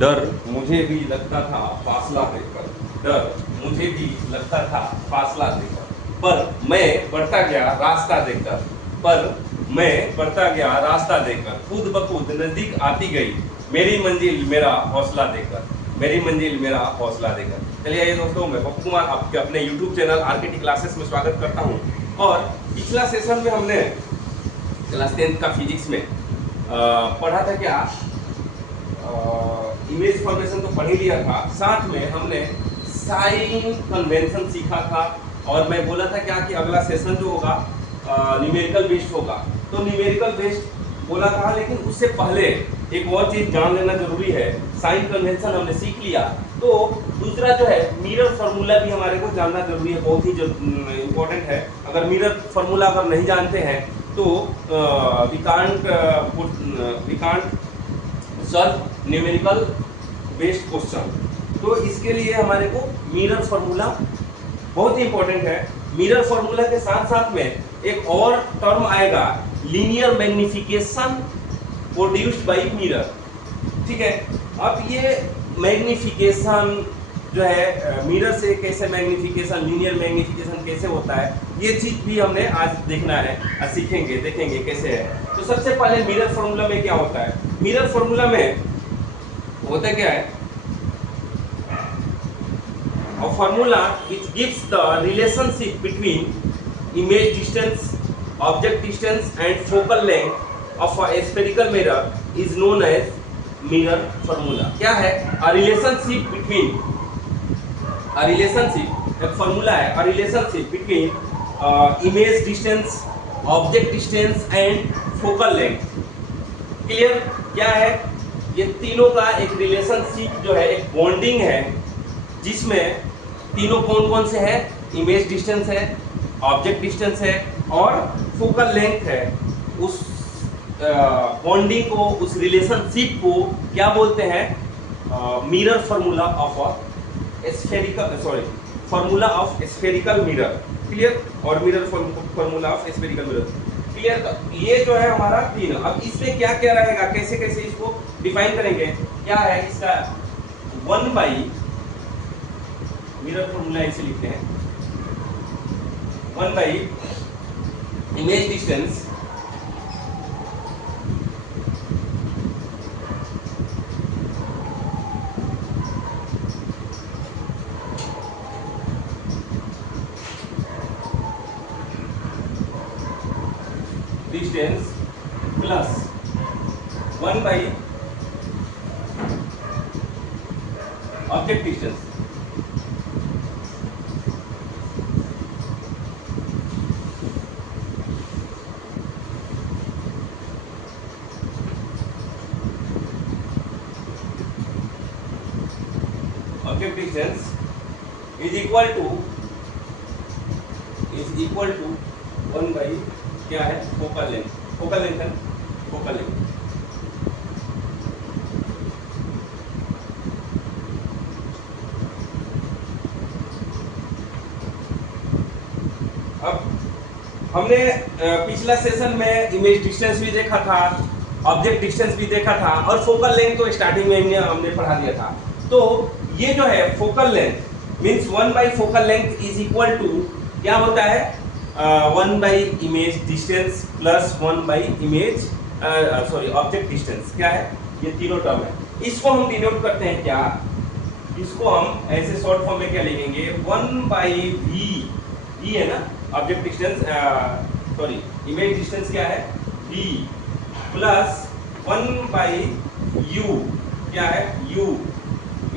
डर मुझे भी लगता था फासला देकर, डर मुझे भी लगता था फासला देकर, पर मैं बढ़ता गया रास्ता देकर, पर मैं बढ़ता गया रास्ता देकर, खुद ब खुद नजदीक आती गई मेरी मंजिल मेरा हौसला देकर, मेरी मंजिल मेरा हौसला देकर। चलिए आइए दोस्तों, मैं पप्पू कुमार आपके अपने YouTube चैनल आरकेटी क्लासेस में स्वागत करता हूं। और पिछला सेशन में हमने क्लास 10th का फिजिक्स में पढ़ा था क्या, इमेज फॉर्मेशन तो पढ़ ही लिया था, साथ में हमने साइन कन्वेंशन सीखा था। और मैं बोला था क्या कि अगला सेशन जो होगा न्यूमेरिकल बेस्ड होगा, तो न्यूमेरिकल बेस्ड बोला था, लेकिन उससे पहले एक और चीज जान लेना जरूरी है। साइन कन्वेंशन हमने सीख लिया, तो दूसरा जो है मिरर फार्मूला भी हमारे को जानना जरूरी है, बहुत ही इम्पोर्टेंट है। अगर मिरर फार्मूला अगर नहीं जानते हैं तो we can't solve numerical based question. तो इसके लिए हमारे को मिरर फार्मूला बहुत ही इंपॉर्टेंट है। मिरर फार्मूला के साथ साथ में एक और टर्म आएगा, linear magnification produced by mirror. ठीक है, अब ये मैग्निफिकेशन जो है मिरर से कैसे मैग्निफिकेशन, लीनियर मैग्निफिकेशन कैसे होता है, ये चीज भी हमने आज देखना है, सीखेंगे, देखेंगे कैसे है। तो सबसे पहले मिरर फार्मूला में क्या होता है, मिरर फार्मूला में होता क्या है, a formula which gives the relationship between image distance, object distance and focal length of a spherical mirror is known as mirror formula। क्या है, a relationship between, a relationship एक formula है, a relationship between image distance, object distance and focal length। Clear, क्या है, ये तीनों का एक रिलेशनशिप जो है, एक बॉन्डिंग है, जिसमें तीनों कौन कौन से हैं, इमेज डिस्टेंस है, ऑब्जेक्ट डिस्टेंस है और फोकल लेंथ है। उस बॉन्डिंग को, उस रिलेशनशिप को क्या बोलते हैं, mirror formula of spherical, formula of spherical mirror. Clear, और mirror formula of spherical mirror. Clear, तो ये जो है हमारा तीन। अब इसमें क्या क्या रहेगा, कैसे कैसे इसको डिफाइन करेंगे, क्या है इसका 1 बाई, मिरर फॉर्मूला इसे लिखते हैं 1 by image distance plus 1 by object distance. Object distance is equal to 1 by क्या है, फोकल लेंथ, फोकल लेंथ है, फोकल लेंथ। अब हमने पिछला सेशन में इमेज डिस्टेंस भी देखा था, ऑब्जेक्ट डिस्टेंस भी देखा था, और फोकल लेंथ तो स्टार्टिंग में हमने पढ़ा दिया था। तो ये जो है focal length means 1 by focal length is equal to क्या होता है, 1 by image distance plus 1 by image object distance. क्या है, ये तीनों टर्म है। इसको हम डिनोट करते हैं क्या, इसको हम ऐसे शॉर्ट फॉर्म में क्या लिखेंगे, 1 बाई वी है ना, ऑब्जेक्ट डिस्टेंस इमेज डिस्टेंस क्या है, v प्लस 1 बाई u, क्या है, u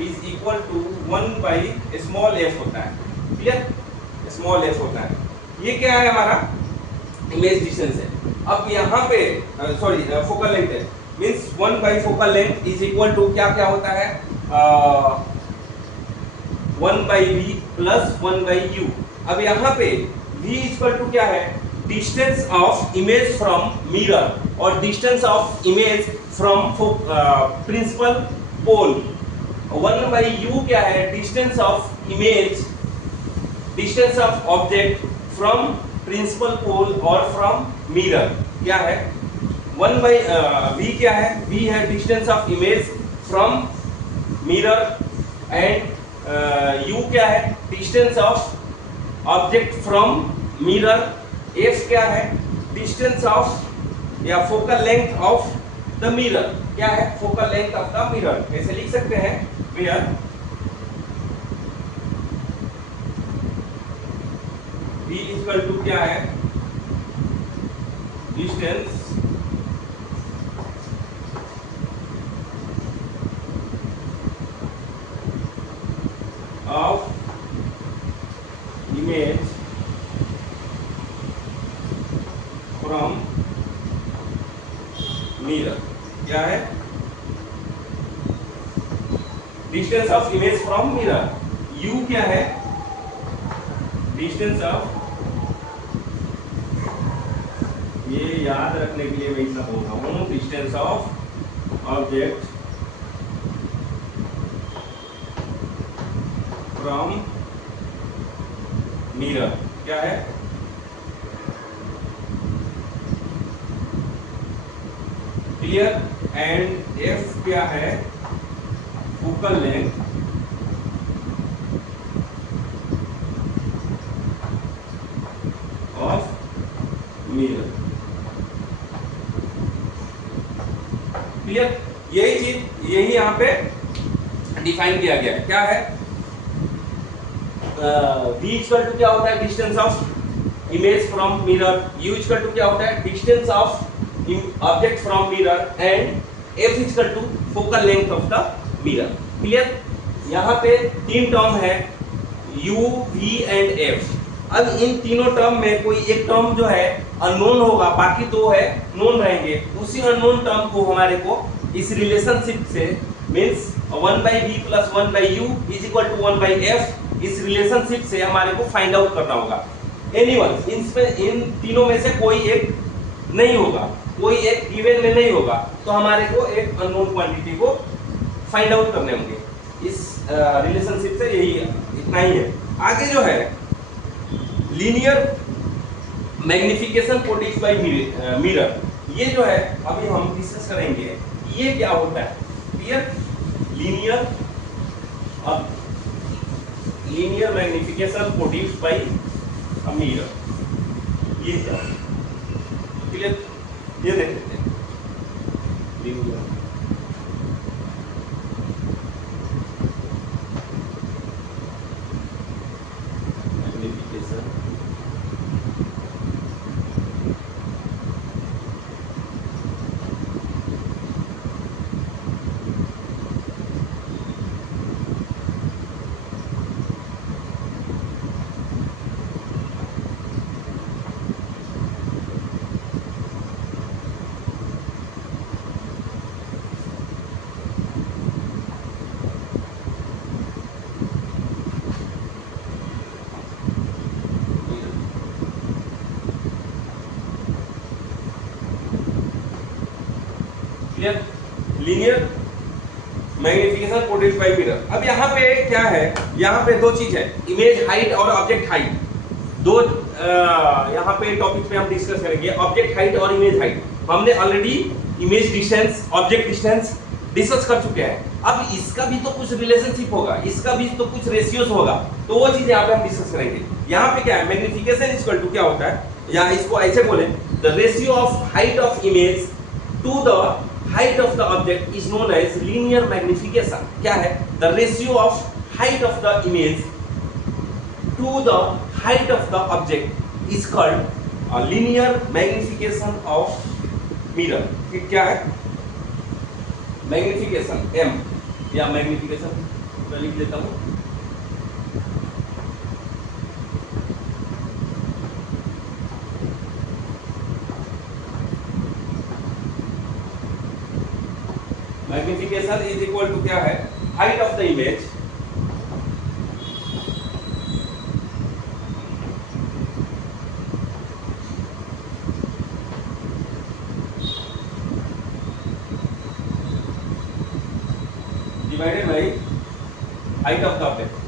is equal to 1 by small f होता है। क्लियर, स्मॉल f होता है। ये क्या है, हमारा इमेज डिस्टेंस है। अब यहाँ पे फोकल लेंथ है, means 1 by focal length is equal to क्या क्या होता है, 1 by v plus 1 by u। अब यहाँ पे v इक्वल टू क्या है, distance of image from mirror और distance of image from principal pole. 1 by u क्या है, distance of image, distance of object from principal pole और फ्रॉम मिरर। क्या है, 1 बाई v क्या है, v है distance of image from mirror and you क्या है, distance of object from mirror, F क्या है, डिस्टेंस ऑफ या focal length of the mirror, क्या है, focal length of the mirror. कैसे लिख सकते हैं, वेयर v इक्वल टू क्या है, distance of image from mirror, क्या है, distance of image from mirror. u क्या है, डिस्टेंस ऑफ, ये याद रखने के लिए मैं इतना बोल रहा हूं, distance of object from mirror, क्या है, क्लियर, एंड f क्या है, focal length of mirror, clear. यही चीज यही यहां पे डिफाइन किया गया है, क्या है, v इक्वल टू क्या होता है, distance of image from mirror, u equal to क्या होता है, distance of object from mirror, and f equal to focal length of the mirror, clear. यहाँ पे तीन टर्म है u, v एंड f। अब इन तीनों टर्म में कोई एक टर्म जो है अननोन होगा, बाकी दो है नोन रहेंगे। उसी अननोन टर्म को हमारे को इस रिलेशनशिप से means 1/v + 1/u is equal to 1/f, इस रिलेशनशिप से हमारे को फाइंड आउट करना होगा। एनीवन, इन तीनों में से कोई एक नहीं होगा, कोई एक गिवन में नहीं होगा, तो हमारे को एक अननोन क्वांटिटी को फाइंड आउट करने होंगे। इस रिलेशनशिप से यही इतना ही है। आगे जो है linear magnification produced by mirror, ये जो है अभी हम डिस्कस करेंगे ये क्या होता है, clear. Linear magnification produced by mirror, ये क्या है, क्लियर। ये देख लेते हैं, linear magnification linear magnification produced by mirror. अब यहाँ पे क्या है, यहाँ पे दो चीज है, इमेज हाइट और ऑब्जेक्ट हाइट। दो यहाँ पे टॉपिक पे हम डिस्कस करेंगे, ऑब्जेक्ट हाइट और इमेज हाइट। हमने already image distance, object distance discuss कर चुके हैं। अब इसका भी तो कुछ रिलेशनशिप होगा, इसका भी तो कुछ रेशियोज होगा, तो वो चीज यहाँ पे हम डिस्कस करेंगे। यहाँ पे क्या है, मैग्निफिकेशन इक्वल टू क्या होता है, या इसको ऐसे बोले, the ratio of height of image to the height of the object is known as linear magnification। क्या है, the ratio of height of the image to the height of the object is called a linear magnification of mirror। फिर क्या है, magnification m या magnification मैं लिख देता हूँ, मैग्निफिकेशन इज इक्वल टू क्या है, height of the image divided by height of the object.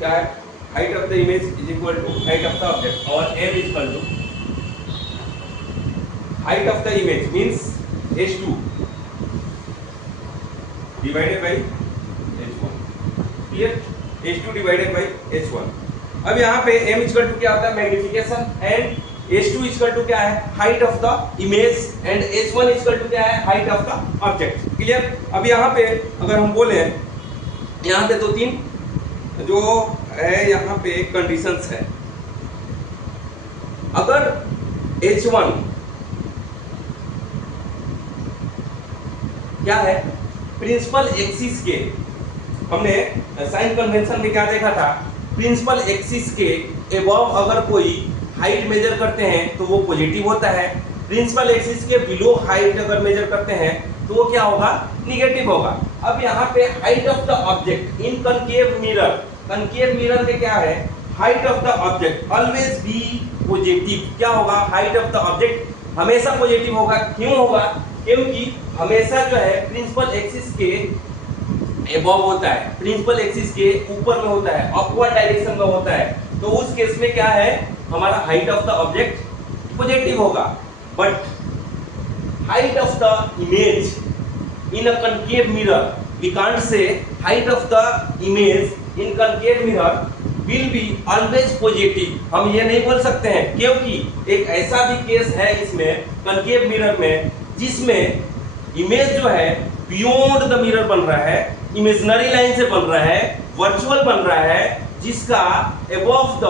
क्या है, height of the image is equal to height of the object, और m is equal to height of the image means h2 divided by h1, clear, h2 divided by h1। अब यहाँ पे m equal to क्या होता है, magnification, and h2 equal to क्या है, height of the image, and h1 equal to क्या है, height of the object, clear. अब यहाँ पे अगर हम बोले, यहाँ पे 2-3 जो है यहाँ पे कंडीशंस है। अगर h1 क्या है, प्रिंसिपल एक्सिस के, हमने साइन कन्वेंशन में क्या देखा था, प्रिंसिपल एक्सिस के एबव अगर कोई हाइट मेजर करते हैं तो वो पॉजिटिव होता है, प्रिंसिपल एक्सिस के बिलो हाइट अगर मेजर करते हैं तो वो क्या होगा, निगेटिव होगा। अब यहाँ पे height of the object in concave mirror, concave mirror में क्या है, height of the object always be positive, क्या होगा, हाइट ऑफ द ऑब्जेक्ट हमेशा पॉजिटिव होगा। क्यों होगा, क्योंकि हमेशा जो है प्रिंसिपल एक्सिस के एबव होता है, प्रिंसिपल एक्सिस के ऊपर में होता है, अपवर्ड डायरेक्शन में होता है, तो उस केस में क्या है, हमारा height of the object positive होगा। But height of the image in a concave mirror, we can't say height of the image in concave mirror will be always positive, हम ये नहीं बोल सकते हैं, क्योंकि एक ऐसा भी केस है इसमें कनकेव मिरर में जिसमें इमेज जो है बियॉन्ड द मिरर बन रहा है, इमेजिनरी लाइन से बन रहा है, वर्चुअल बन रहा है, जिसका अबव द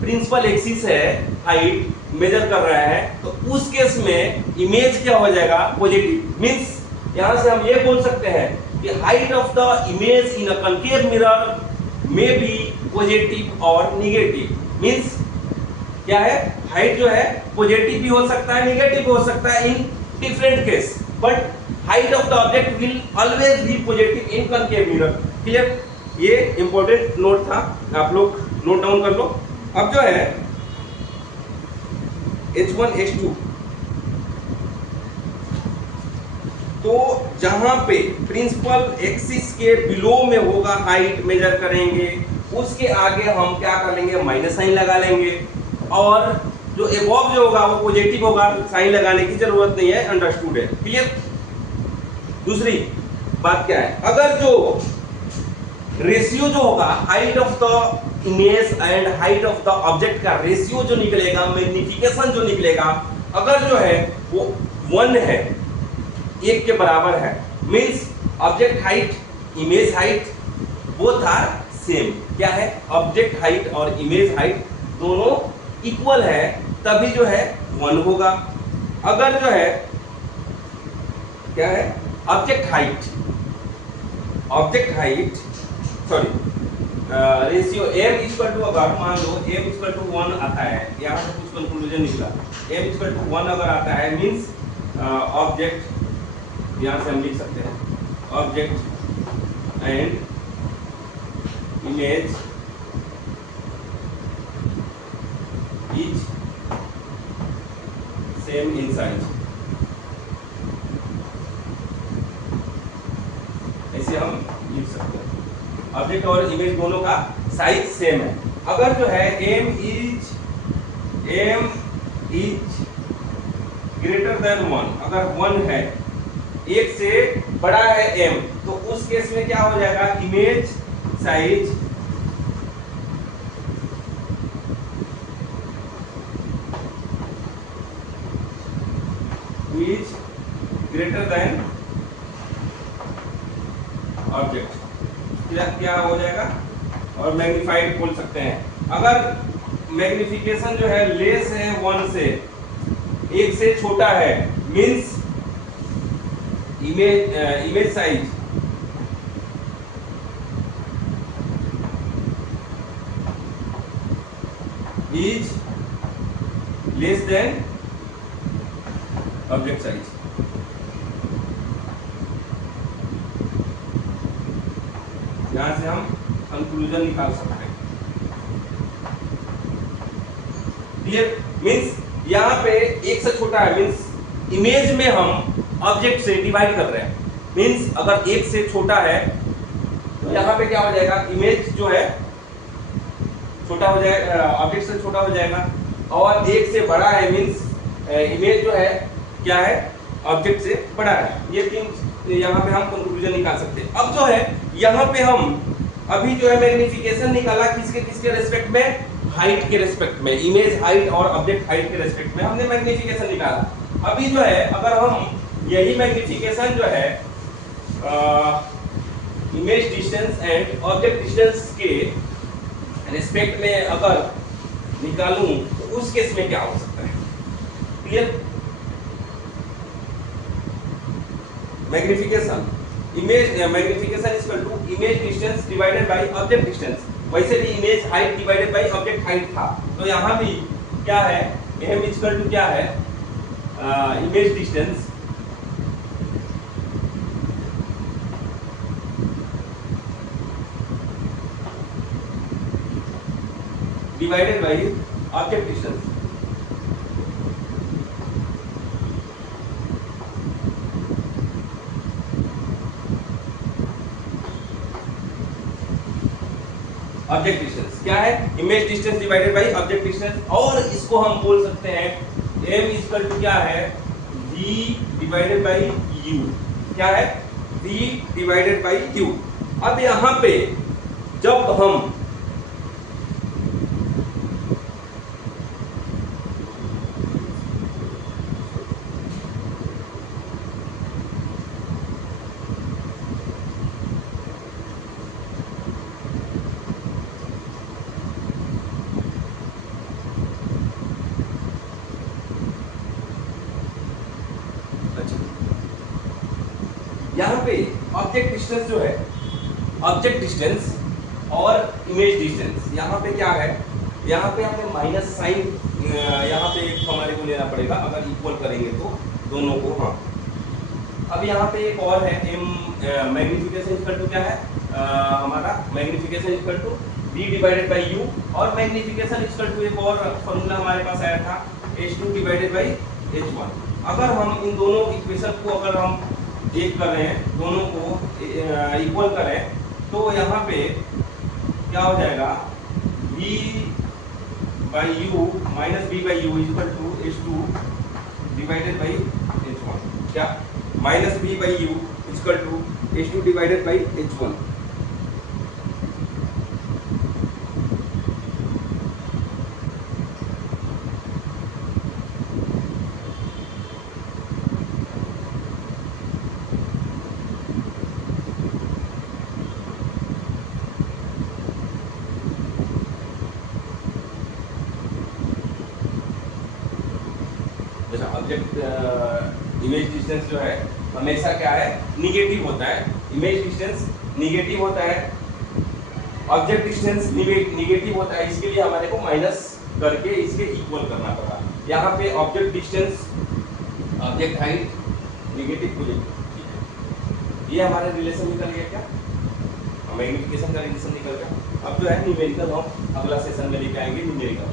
प्रिंसिपल एक्सिस है, हाइट मेजर कर रहा है, तो उस केस में इमेज क्या हो जाएगा, पॉजिटिव। मींस यहां से हम ये बोल सकते हैं कि height of the image in a concave mirror may be positive और निगेटिव। मींस क्या है, हाइट जो है पॉजिटिव भी हो सकता है, निगेटिव भी हो सकता है in different case, but height of the object will always be positive in concave mirror, clear. ये इंपॉर्टेंट नोट था, आप लोग नोट डाउन कर लो। अब जो है h1 h2, तो जहां पे प्रिंसिपल एक्सिस के बिलो में होगा हाइट मेजर करेंगे, उसके आगे हम क्या कर लेंगे, माइनस साइन लगा लेंगे, और जो एबव जो होगा वो पॉजिटिव होगा, साइन लगाने की जरूरत नहीं है, अंडरस्टूड है, क्लियर। दूसरी बात क्या है, अगर जो रेशियो जो होगा height of the image and height of the object का रेशियो जो निकलेगा, मैग्निफिकेशन जो निकलेगा, अगर जो है वो 1 है, 1 के बराबर है, means object height image height both are same, क्या है, ऑब्जेक्ट हाइट और इमेज हाइट दोनों इक्वल है, तभी जो है 1 होगा। अगर जो है क्या है, object height sorry ratio m equal to, अगर मान लो m इक्वल टू 1 आता है, यहाँ से कुछ कंक्लूजन निकला, m इक्वल टू 1 अगर आता है, मींस ऑब्जेक्ट, यहाँ से हम लिख सकते हैं object and image is same in size, ऐसे हम लिख सकते हैं, ऑब्जेक्ट और इमेज दोनों का साइज सेम है। अगर जो है m इज ग्रेटर देन 1, अगर 1 है, 1 से बड़ा है m, तो उस केस में क्या हो जाएगा, image size is greater than object, क्या हो जाएगा, और मैग्नीफाइड बोल सकते हैं। अगर मैग्निफिकेशन जो है लेस है 1 से, 1 से छोटा है, means image size is less than object size. यहां से हम कंक्लूजन निकाल सकते हैं, क्लियर। मींस यहाँ पे 1 से छोटा है, मींस इमेज में हम ऑब्जेक्ट से डिवाइड कर रहे हैं, मींस अगर 1 से छोटा है तो यहाँ पे क्या हो जाएगा, इमेज जो है छोटा हो जाएगा, ऑब्जेक्ट से छोटा हो जाएगा, और एक से बड़ा है मींस इमेज जो है क्या है, ऑब्जेक्ट से बड़ा है। ये तीन यहाँ पे हम कंक्लूजन निकाल सकते हैं। अब जो है यहाँ पे हम अभी जो है मैग्निफिकेशन निकाला किसके किसके रेस्पेक्ट में, हाइट के रेस्पेक्ट में, इमेज हाइट और ऑब्जेक्ट हाइट के रेस्पेक्ट में हमने मैग्निफिकेशन निकाला। अभी जो है अगर हम यही मैग्निफिकेशन जो है image distance and object distance के रेस्पेक्ट में अगर निकालूं तो उस केस में क्या हो सकता है, clear. Magnification image magnification is equal to image distance divided by object distance. वैसे भी image height divided by object height था, तो यहाँ भी क्या है, m इज इक्वल टू क्या है, image distance divided by object distance. Object distance क्या है, image distance divided by object distance, और इसको हम बोल सकते हैं m इक्वल टू क्या है, v डिवाइडेड बाय u। क्या है, v डिवाइडेड बाय u। अब यहाँ पे जब हम यहाँ पे ऑब्जेक्ट डिस्टेंस जो है, ऑब्जेक्ट डिस्टेंस और इमेज डिस्टेंस, यहाँ पे क्या है, यहाँ पे हमें माइनस साइन यहाँ पे एक हमारे को लेना पड़ेगा अगर इक्वल करेंगे तो दोनों को। हाँ, अब यहाँ पे एक और है m मैग्निफिकेशन इक्वल टू क्या है, हमारा magnification equal to v divided by u, और मैग्निफिकेशन इक्वल टू एक और फॉर्मूला हमारे पास आया था h2 डिवाइडेड बाय h1। अगर हम इन दोनों इक्वेशन को अगर हम एक कर रहे हैं, दोनों को इक्वल करें, तो यहाँ पे क्या हो जाएगा, v by u minus v by u equal to h2 divided by h1। क्या, minus v by u equal to h2 divided by h1। Object image distance जो है हमेशा क्या है, निगेटिव होता है। इमेज डिस्टेंस निगेटिव होता है, ऑब्जेक्ट डिस्टेंस निगेटिव होता है, इसके लिए हमारे को माइनस करके इसके इक्वल करना पड़ा। यहाँ पे object distance object height negative हो जाएगी। ये हमारा रिलेशन निकल गया, क्या मैग्निफिकेशन का रिलेशन निकल गया। अब जो है न्यूमेरिकल हम अगला सेशन में लेके आएंगे। न्यूमेरिकल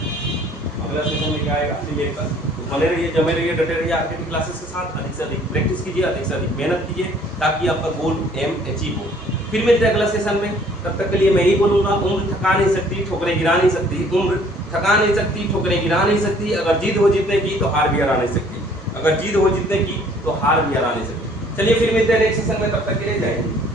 अगला सेशन में क्या आएगा, न्यूमेरिकल। बने रहिए, जमे रहिए, डटे रहिए आगे की क्लासेस के साथ। अधिक से अधिक प्रैक्टिस कीजिए, अधिक से अधिक मेहनत कीजिए, ताकि आपका गोल एम अचीव हो। फिर मिलते हैं अगला सेशन में। तब तक के लिए मैं ही बोलूँगा, उम्र थका नहीं सकती, ठोकरें गिरा नहीं सकती। उम्र थका नहीं सकती, ठोकरें गिरा नहीं सकती। अगर जीत हो जीतने की तो हार भी हरा नहीं सकती। अगर जीत हो जीतने की तो हार भी हरा नहीं सकती। चलिए फिर मिलते हैं नेक्स्ट सेशन में, तब तक के लिए जय हिंद।